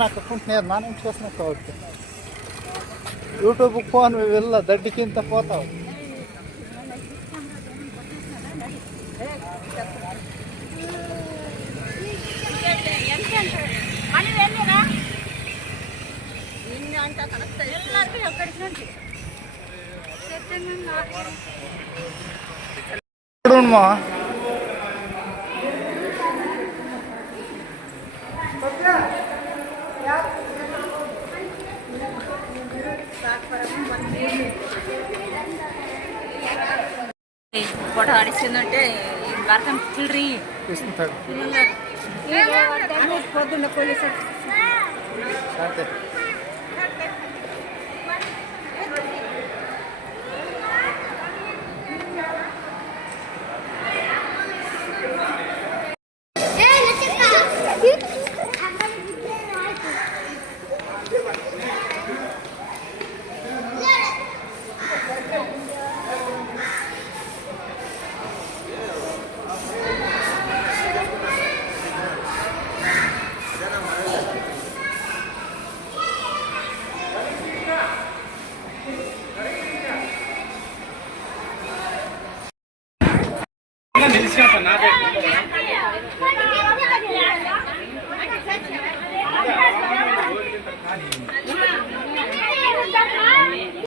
నాకు కుంటున్నారు మనం చూసినట్టు అవుతుంది యూట్యూబ్ ఫోన్ ఇవెಲ್ಲ దడ్డికింత పోతావు మా ಫೋಟೋ ಆಡಿಸಿದಂటే ಬರ್ತಾನೆ ತಿಳ್ರಿ ಇಸ್ತಾడు పొద్దున్న పోలీసు అంతే